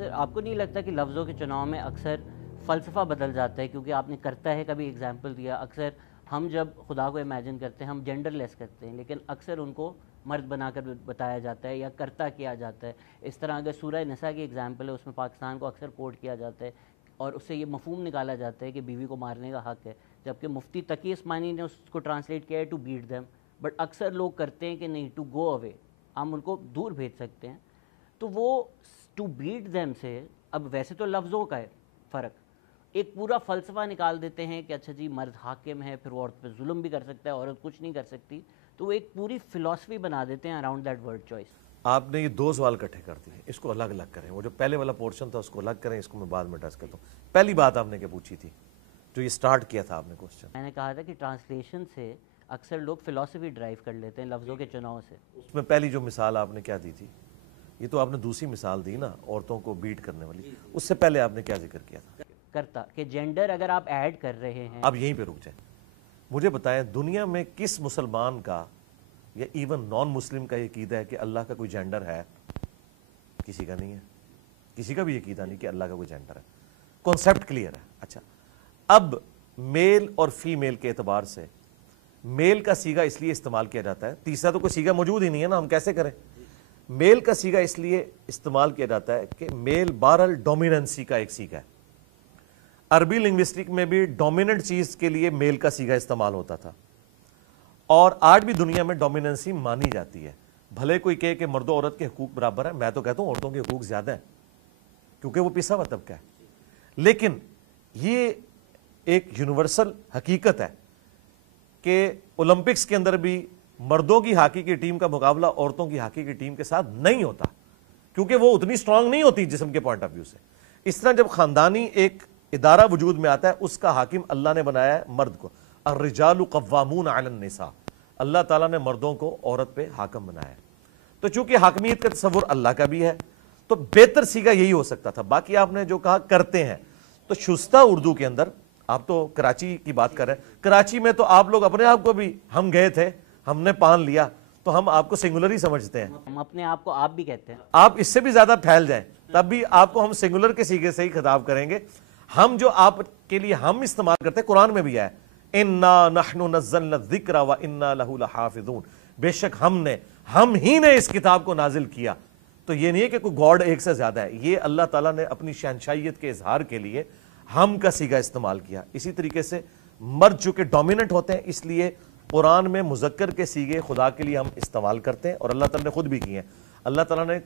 اکثر آپ کو نہیں لگتا کہ لفظوں کے چناؤ میں اکثر فلسفہ بدل جاتا ہے؟ کیونکہ آپ نے کرتا ہے کبھی ایگزامپل دیا، اکثر ہم جب خدا کو امیجن کرتے ہیں ہم جینڈر لیس کرتے ہیں، لیکن اکثر ان کو مرد بنا کر بتایا جاتا ہے یا کرتا کیا جاتا ہے۔ اس طرح اگر سورہ نساء کی ایگزامپل ہے، اس میں پاکستان کو اکثر کوٹ کیا جاتا ہے اور اس سے یہ مفہوم نکالا جاتا ہے کہ بیوی کو مارنے کا حق ہے، جبکہ مفتی تقی عثمانی نے اس کو ٹرانسلیٹ کیا ہے ٹو بیٹ دیم، بٹ اکثر لوگ کرتے ہیں کہ نہیں، ٹو گو اوے، ہم ان کو دور بھیج سکتے ہیں۔ تو وہ ٹو بیٹ دیم سے اب ویسے تو لفظوں کا ہے فرق، ایک پورا فلسفہ نکال دیتے ہیں کہ اچھا جی مرد حاکم ہے، پھر وہ عورت پہ ظلم بھی کر سکتا ہے، عورت کچھ نہیں کر سکتی، تو وہ ایک پوری فلاسفی بنا دیتے ہیں اراؤنڈ دیٹ ورڈ چوائس۔ آپ نے یہ دو سوال اکٹھے کر دیے، اس کو الگ الگ کریں۔ وہ جو پہلے والا پورشن تھا اس کو الگ کریں، اس کو میں بعد میں ڈسکس کرتا ہوں۔ پہلی بات آپ نے کیا پوچھی تھی جو یہ سٹارٹ کیا تھا آپ نے کوسچن؟ میں نے کہا تھا کہ ٹرانسلیشن سے اکثر لوگ فلاسفی ڈرائیو کر لیتے ہیں لفظوں کے چناؤ سے۔ اس میں پہلی جو مثال آپ نے کیا دی تھی، یہ تو آپ نے دوسری مثال دی نا عورتوں کو بیٹ کرنے والی، اس سے پہلے آپ نے کیا ذکر کیا تھا؟ کرتا کہ جینڈر اگر آپ ایڈ کر رہے ہیں۔ اب یہیں پہ رک جائیں، مجھے بتائیں دنیا میں کس مسلمان کا یا ایون نان مسلم کا یہ عقیدہ ہے کہ اللہ کا کوئی جینڈر ہے؟ کسی کا نہیں ہے، کسی کا بھی یہ عقیدہ نہیں کہ اللہ کا کوئی جینڈر ہے، کانسیپٹ کلیئر ہے۔ اچھا، اب میل اور فیمیل کے اعتبار سے میل کا سیگا اس لیے استعمال کیا جاتا ہے، تیسرا تو کوئی سیگا موجود ہی نہیں ہے نا، ہم کیسے کریں؟ میل کا سیگا اس لیے استعمال کیا جاتا ہے کہ میل بہرحال ڈومیننسی کا ایک سیگا ہے۔ عربی لنگوسٹک میں بھی ڈومیننٹ چیز کے لیے میل کا سیگا استعمال ہوتا تھا، اور آج بھی دنیا میں ڈومیننسی مانی جاتی ہے۔ بھلے کوئی کہے کہ مرد و عورت کے حقوق برابر ہیں، میں تو کہتا ہوں عورتوں کے حقوق زیادہ ہیں کیونکہ وہ پسا ہوا طبقہ ہے، لیکن یہ ایک یونیورسل حقیقت ہے کہ اولمپکس کے اندر بھی مردوں کی ہاکی کی ٹیم کا مقابلہ عورتوں کی ہاکی کی ٹیم کے ساتھ نہیں ہوتا، کیونکہ وہ اتنی سٹرونگ نہیں ہوتی جسم کے پوائنٹ آف ویو سے۔ اس طرح جب خاندانی ایک ادارہ وجود میں آتا ہے، اس کا حاکم اللہ نے بنایا ہے مرد کو، الرجال قوامون علی النساء، اللہ تعالیٰ نے مردوں کو عورت پہ حاکم بنایا ہے۔ تو چونکہ حاکمیت کا تصور اللہ کا بھی ہے تو بہتر سیگا یہی ہو سکتا تھا۔ باقی آپ نے جو کہا کرتے ہیں، تو شستہ اردو کے اندر آپ تو کراچی کی بات کر رہے ہیں، کراچی میں تو آپ لوگ اپنے آپ کو بھی، ہم گئے تھے ہم نے پان لیا تو ہم آپ کو سنگولر ہی سمجھتے ہیں، ہم اپنے آپ کو آپ بھی کہتے ہیں، آپ اس سے بھی زیادہ پھیل جائیں تب بھی آپ کو ہم سنگولر کے سیگے سے ہی خطاب کریں گے۔ ہم جو آپ کے لیے ہم استعمال کرتے ہیں قرآن میں بھی ہے، اِنَّا نَحْنُ نَزَّلْنَا الذِّكْرَ وَإِنَّا لَهُ لَحَافِظُونَ، بے شک ہم ہی نے اس کتاب کو نازل کیا۔ تو یہ نہیں ہے کہ کوئی گاڈ ایک سے زیادہ ہے، یہ اللہ تعالیٰ نے اپنی شہنشائیت کے اظہار کے لیے ہم کا سیگا استعمال کیا۔ اسی طریقے سے مرد چونکہ ڈومیننٹ ہوتے ہیں، اس لیے قرآن میں مذکر کے سیگے خدا کے لیے ہم استعمال کرتے ہیں، اور اللہ تعالیٰ نے خود بھی کیے ہیں۔ اللہ تعالیٰ نے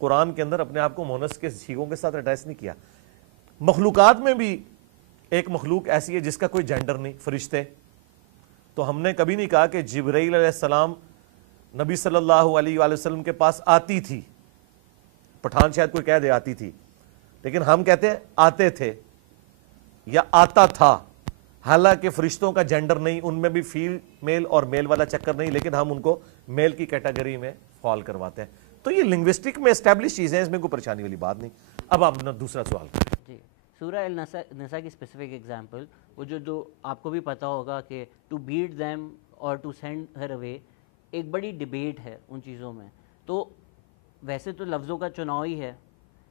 قرآن کے اندر اپنے آپ کو مونس کے سیگوں کے ساتھ اٹیچ نہیں کیا۔ مخلوقات میں بھی ایک مخلوق ایسی ہے جس کا کوئی جینڈر نہیں، فرشتے، تو ہم نے کبھی نہیں کہا کہ جبرائیل علیہ السلام نبی صلی اللہ علیہ وآلہ وسلم کے پاس آتی تھی، پٹھان شاید کوئی کہہ دے آتی تھی، لیکن ہم کہتے ہیں آتے تھے یا آتا تھا، حالانکہ فرشتوں کا جینڈر نہیں، ان میں بھی میل اور میل والا چکر نہیں، لیکن ہم ان کو میل کی کیٹیگری میں فال کرواتے ہیں۔ تو یہ لنگوسٹک میں اسٹیبلش چیزیں ہیں، اس میں کوئی پریشانی والی بات نہیں۔ اب آپ دوسرا سوال کریں۔ جی، سورہ النساء کی اسپیسیفک ایگزامپل، وہ جو آپ کو بھی پتہ ہوگا کہ ٹو بیٹ دیم اور ٹو سینڈ ہر اوے، ایک بڑی ڈیبیٹ ہے ان چیزوں میں۔ تو ویسے تو لفظوں کا چناؤ ہی ہے،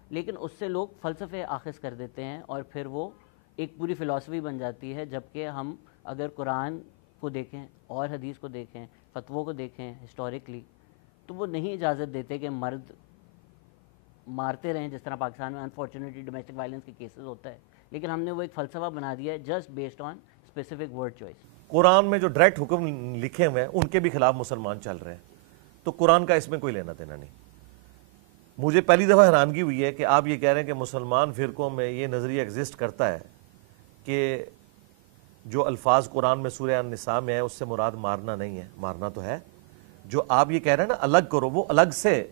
لیکن اس سے لوگ فلسفے آخذ کر دیتے ہیں اور پھر وہ ایک پوری فلاسفی بن جاتی ہے، جبکہ ہم اگر قرآن کو دیکھیں اور حدیث کو دیکھیں، فتووں کو دیکھیں ہسٹوریکلی، تو وہ نہیں اجازت دیتے کہ مرد مارتے رہیں، جس طرح پاکستان میں انفارچونیٹلی ڈومیسٹک وائلنس کے کیسز ہوتا ہے، لیکن ہم نے وہ ایک فلسفہ بنا دیا ہے just based on specific word choice. Quran میں جو ڈائریکٹ حکم لکھے ہوئے ہیں ان کے بھی خلاف مسلمان چل رہے ہیں، تو قرآن کا اس میں کوئی لینا دینا نہیں۔ مجھے پہلی دفعہ حیرانگی ہوئی ہے کہ آپ یہ کہہ رہے ہیں کہ مسلمان فرقوں میں یہ نظریہ ایگزسٹ کرتا ہے کہ جو الفاظ قرآن میں سورہ النساء میں ہے اس سے مراد مارنا نہیں ہے، مارنا تو ہے۔ جو آپ یہ کہہ رہے ہیں نا الگ کرو، وہ الگ سے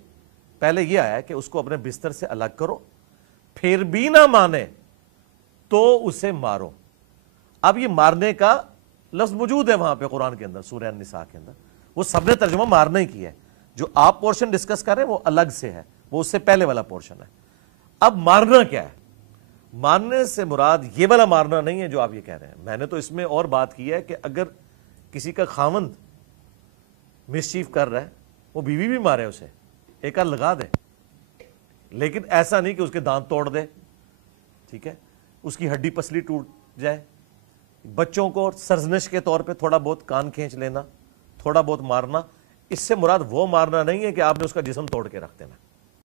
پہلے یہ آیا کہ اس کو اپنے بستر سے الگ کرو، پھر بھی نہ مانے تو اسے مارو۔ اب یہ مارنے کا لفظ موجود ہے وہاں پہ قرآن کے اندر، سورہ النساء کے اندر، وہ سب نے ترجمہ مارنا ہی کیا ہے۔ جو آپ پورشن ڈسکس کر رہے ہیں وہ الگ سے ہے، وہ اس سے پہلے والا پورشن ہے۔ اب مارنا کیا ہے؟ مارنے سے مراد یہ والا مارنا نہیں ہے جو آپ یہ کہہ رہے ہیں۔ میں نے تو اس میں اور بات کی ہے کہ اگر کسی کا خاوند مسچیف کر رہا ہے، وہ بیوی بھی مارے اسے، ایک لگا دے، لیکن ایسا نہیں کہ اس کے دانت توڑ دے، ٹھیک ہے، اس کی ہڈی پسلی ٹوٹ جائے. بچوں کو سرزنش کے طور پہ تھوڑا بہت کان کھینچ لینا، تھوڑا بہت مارنا، اس سے مراد وہ مارنا نہیں ہے کہ آپ نے اس کا جسم توڑ کے رکھ دینا.